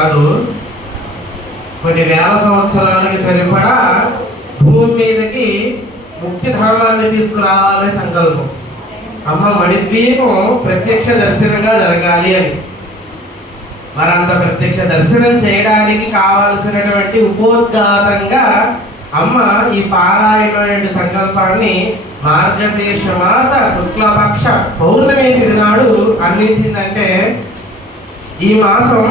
కాదు కొన్ని వేల సంవత్సరాలకి సరిపడా భూమి మీదకి ముఖ్య ధర్మాన్ని తీసుకురావాలనే సంకల్పం అమ్మ మణిద్వీపం ప్రత్యక్ష దర్శనంగా జరగాలి అని మరంత ప్రత్యక్ష దర్శనం చేయడానికి కావాల్సినటువంటి ఉపోద్ఘాతంగా అమ్మ ఈ పారాయణ సంకల్పాన్ని మార్గశీర్ష మాస శుక్లపక్ష పౌర్ణమి తిరునాడు అందించిందంటే ఈ మాసం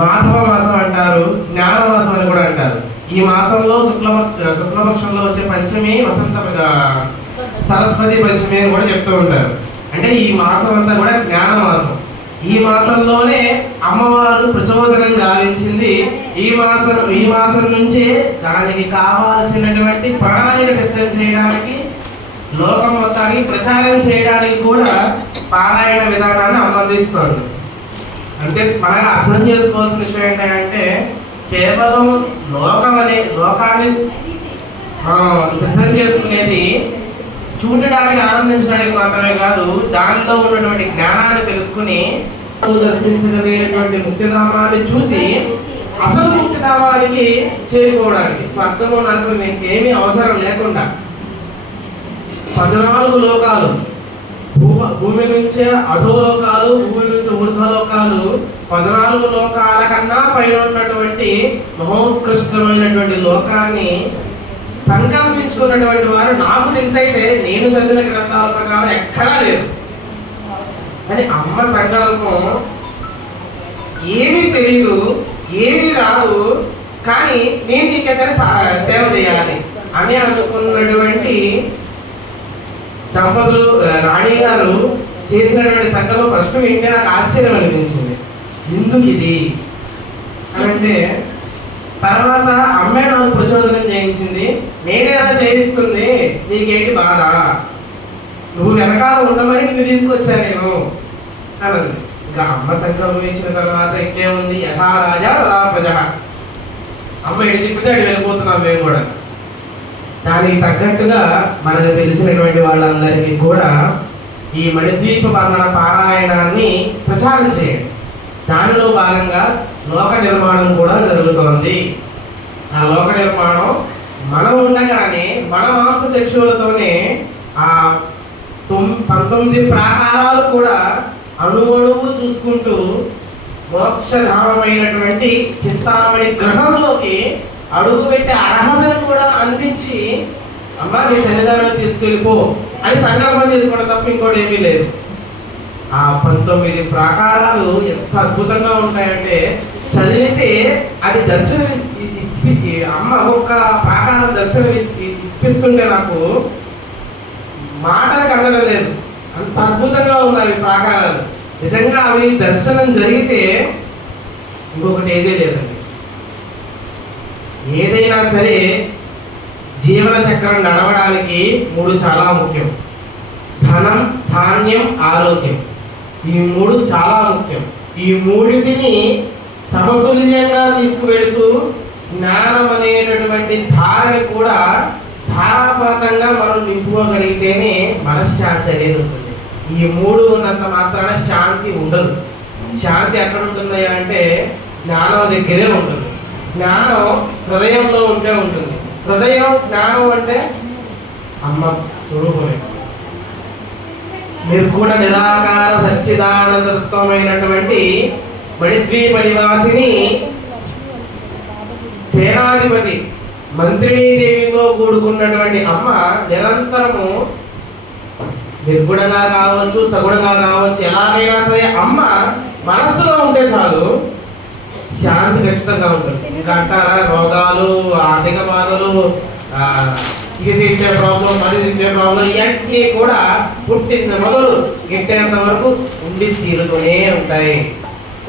మాధవ మాసం అంటారు జ్ఞాన మాసం అని కూడా అంటారు ఈ మాసంలో శుక్లపక్ష శుక్లపక్షంలో వచ్చే పంచమి వసంత సరస్వతి పంచమి అని కూడా చెప్తూ ఉంటారు అంటే ఈ మాసం అంతా కూడా జ్ఞాన మాసం ఈ మాసంలోనే అమ్మవారు ప్రచోదనం గావించింది ఈ మాసం ఈ మాసం నుంచే దానికి కావాల్సినటువంటి ప్రణాళిక సిద్ధం చేయడానికి లోకం మొత్తానికి ప్రచారం చేయడానికి కూడా పారాయణ విధానాన్ని అమందిస్తోంది అంటే మనం అర్థం చేసుకోవాల్సిన విషయం ఏంటంటే కేవలం లోకం అనే లోకాన్ని సిద్ధం చేసుకునేది చూడడానికి ఆనందించడానికి మాత్రమే కాదు దానిలో ఉన్నటువంటి జ్ఞానాన్ని తెలుసుకుని దర్శించగలిగినటువంటి ముక్తిధామాన్ని చూసి అసలు ముక్తిధామానికి చేరుకోవడానికి స్వర్గము నరకం ఏమీ అవసరం లేకుండా పద్నాలుగు లోకాలు భూమి నుంచే అధోలోకాలు భూమి మూర్ధ లోకాలు పదనాలుగు లోకాల కన్నా పైన ఉన్నటువంటి మహోత్కృష్టమైనటువంటి లోకాన్ని సంకల్పించుకున్నటువంటి వారు నాకు తెలిసైతే నేను చదివిన గ్రంథాల ప్రకారం ఎక్కడా లేదు అని అమ్మ సంకల్పం ఏమీ తెలియదు ఏమీ రాదు కానీ నేను నీకైతే సేవ చేయాలి అని అనుకున్నటువంటి దంపతులు రాణి గారు చేసినటువంటి సంఘలో ఫస్ట్ ఏంటి నాకు ఆశ్చర్యం అనిపించింది ఎందుకు ఇది అంటే తర్వాత అమ్మాయి నాకు ప్రచోదనం చేయించింది నేనే అలా చేయిస్తుంది నీకేంటి బాధ నువ్వు వెనకాల ఉండమని నిన్ను తీసుకొచ్చాను నేను అనంది ఇంకా అమ్మ సంఘం ఇచ్చిన తర్వాత ఇంకేముంది యథా రాజా తథా ప్రజ అమ్మ ఎడి తిప్పితే అక్కడ వెళ్ళిపోతున్నాం మేము కూడా దానికి తగ్గట్టుగా మనకు తెలిసినటువంటి వాళ్ళందరికీ కూడా ఈ మణిద్వీప వర్ణన పారాయణాన్ని ప్రచారం చేయండి దానిలో భాగంగా లోక నిర్మాణం కూడా జరుగుతోంది ఆ లోక నిర్మాణం మనం ఉండగానే మన మాంస చక్షువులతోనే ఆ పంతొమ్మిది ప్రాకారాలు కూడా అణువణువు చూసుకుంటూ మోక్షధామైనటువంటి చింతామణి గ్రహంలోకి అడుగు పెట్టే అర్హతను కూడా అందించి అమ్మా నీ సన్నిధానం తీసుకెళ్ళిపో అని సంకల్పం చేసుకోవడం తప్ప ఇంకోటి ఏమీ లేదు ఆ పంతొమ్మిది ప్రాకారాలు ఎంత అద్భుతంగా ఉంటాయంటే చదివితే అది దర్శనం అమ్మ ఒక్క ప్రాకారం దర్శనం ఇప్పిస్తుంటే నాకు మాటలు కదలలేదు అంత అద్భుతంగా ఉన్నాయి ప్రాకారాలు నిజంగా అవి దర్శనం జరిగితే ఇంకొకటి ఏదీ లేదండి ఏదైనా సరే జీవన చక్రం నడవడానికి మూడు చాలా ముఖ్యం ధనం ధాన్యం ఆరోగ్యం ఈ మూడు చాలా ముఖ్యం ఈ మూడింటిని సమతుల్యంగా తీసుకువెళ్తూ జ్ఞానం అనేటటువంటి ధారని కూడా ధారాపాతంగా మనం నింపుకోగలిగితేనే మనశ్శాంతి అనేది ఉంటుంది ఈ మూడు ఉన్నంత మాత్రాన శాంతి ఉండదు శాంతి ఎక్కడ ఉంటుందా అంటే జ్ఞానం దగ్గరే ఉంటుంది జ్ఞానం హృదయంలో ఉంటే ఉంటుంది హృదయం జ్ఞానం అంటే అమ్మ స్వరూపమే నిర్గుణ నిరాకార సచ్చిదానందత్వమైనటువంటి మణిద్వీప నివాసిని సేనాధిపతి దేవితో కూడుకున్నటువంటి అమ్మ నిరంతరము నిర్గుణంగా కావచ్చు సగుణంగా కావచ్చు ఎలాగైనా సరే అమ్మ మనస్సులో ఉంటే చాలు ఖచ్చితంగా ఉంటుంది ఇంకా అంటారా రోగాలు ఆర్థిక బాధలు ఇది తింటే ప్రాబ్లం అది తింటే ప్రాబ్లం ఇవన్నీ కూడా పుట్టింది మొదలు గిట్టేంత వరకు ఉండి తీరుతూనే ఉంటాయి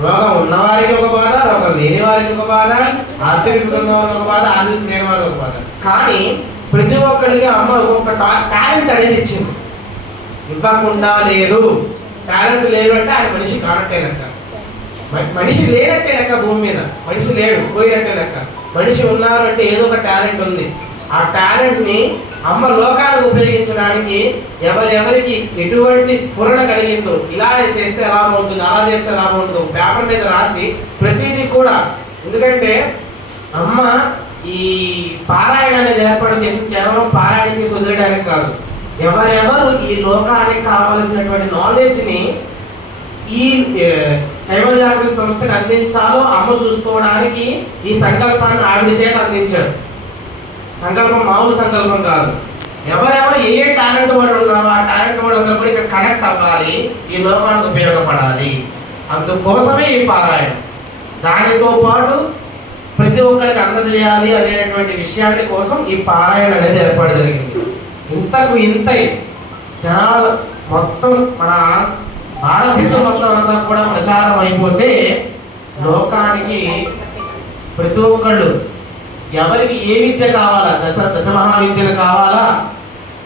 రోగం ఉన్నవారికి ఒక బాధ రోగం లేని వారికి ఒక బాధ ఆర్థిక సుఖంగా వారికి ఒక బాధ ఆర్థిక లేని వారికి ఒక బాధ కానీ ప్రతి ఒక్కరికి అమ్మ ఒక్కొక్క టాలెంట్ అనేది ఇచ్చింది ఇవ్వకుండా లేరు టాలెంట్ లేరు అంటే ఆయన మనిషి కానట్టే కనుక మనిషి లేనట్టే లెక్క భూమి మీద మనిషి లేడు పోయినట్టే లెక్క మనిషి ఉన్నారు అంటే ఏదో ఒక టాలెంట్ ఉంది ఆ టాలెంట్ని అమ్మ లోకాలకు ఉపయోగించడానికి ఎవరెవరికి ఎటువంటి స్ఫురణ కలిగిందో ఇలా చేస్తే ఎలా అవుతుంది అలా చేస్తే ఎలా బాగుంటుందో పేపర్ మీద రాసి ప్రతిదీ కూడా ఎందుకంటే అమ్మ ఈ పారాయణ అనేది ఏర్పాటు చేసిన కేవలం పారాయణ చేసి వదిలేయడానికి కాదు ఎవరెవరు ఈ లోకానికి కావలసినటువంటి నాలెడ్జ్ని ఈ దైవ సంస్థను సంస్థకు అందించాలో అమ్మ చూసుకోవడానికి ఈ సంకల్పాన్ని ఆవిడ చేత అందించాడు సంకల్పం మామూలు సంకల్పం కాదు ఎవరెవరు ఏ ఏ టాలెంట్ వాళ్ళు ఉన్నారో ఆ టాలెంట్ వాళ్ళందరూ కూడా ఇక్కడ కనెక్ట్ అవ్వాలి ఈ లోపానికి ఉపయోగపడాలి అందుకోసమే ఈ పారాయణం దానితో పాటు ప్రతి ఒక్కరికి అందజేయాలి అనేటువంటి విషయాన్ని కోసం ఈ పారాయణ అనేది ఏర్పాటు జరిగింది ఇంతకు ఇంత జనాలు మొత్తం మన భారతదేశం మొత్తం కూడా ప్రచారం అయిపోతే లోకానికి ప్రతి ఒక్కళ్ళు ఎవరికి ఏ విద్య కావాలా దశ దశమహా విద్యలు కావాలా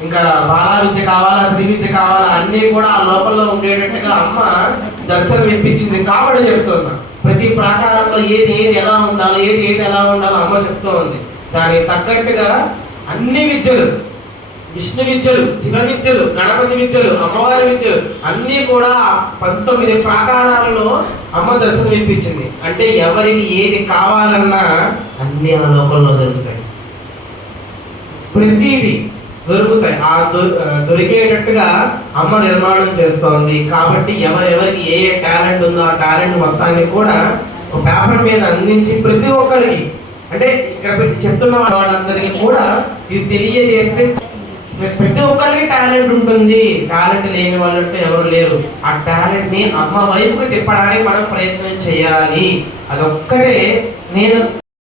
ఇంకా బాలా విద్య కావాలా శ్రీ విద్య కావాలా అన్నీ కూడా ఆ లోపల ఉండేటట్టుగా అమ్మ దర్శనం ఇప్పించింది కాబట్టి చెప్తున్నా ప్రతి ప్రాకారంలో ఏది ఏది ఎలా ఉండాలి ఏది ఏది ఎలా ఉండాలో అమ్మ చెప్తూ ఉంది దానికి తగ్గట్టుగా అన్ని విద్యలు విష్ణు విద్యలు శివ విద్యలు గణపతి విద్యలు అమ్మవారి విద్యలు అన్నీ కూడా పంతొమ్మిది ప్రాకారాలలో అమ్మ దర్శనం ఇప్పించింది అంటే ఎవరికి ఏది కావాలన్నా అన్ని ఆ లోకంలో దొరుకుతాయి ప్రతిదీ దొరుకుతాయి ఆ దొరికేటట్టుగా అమ్మ నిర్మాణం చేస్తోంది కాబట్టి ఎవరెవరికి ఏ ఏ టాలెంట్ ఉందో ఆ టాలెంట్ మొత్తాన్ని కూడా ఒక పేపర్ మీద అందించి ప్రతి ఒక్కరికి అంటే ఇక్కడ చెప్తున్న వాళ్ళందరికీ కూడా ఇది తెలియజేస్తే ప్రతి ఒక్కరికి టాలెంట్ ఉంటుంది టాలెంట్ లేని వాళ్ళంటే ఎవరు లేరు ఆ టాలెంట్ ని అమ్మ వైపుకి తిప్పడానికి మనం ప్రయత్నం చేయాలి అదొక్కటే నేను